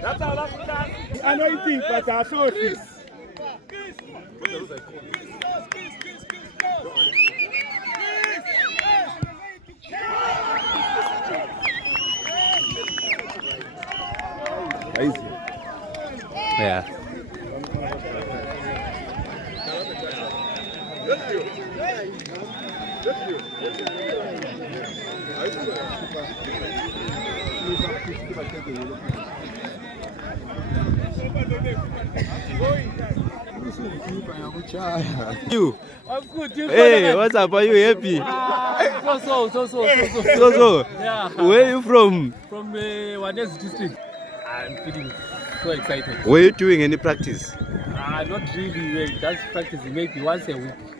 That's our last chance. I know you think, but I saw it. Yeah. You. I'm good. Hey, what's up? Are you happy? So. Yeah. Where are you from? From Wadez district. I'm feeling so excited. Were you doing any practice? Not really. Just practicing maybe once a week.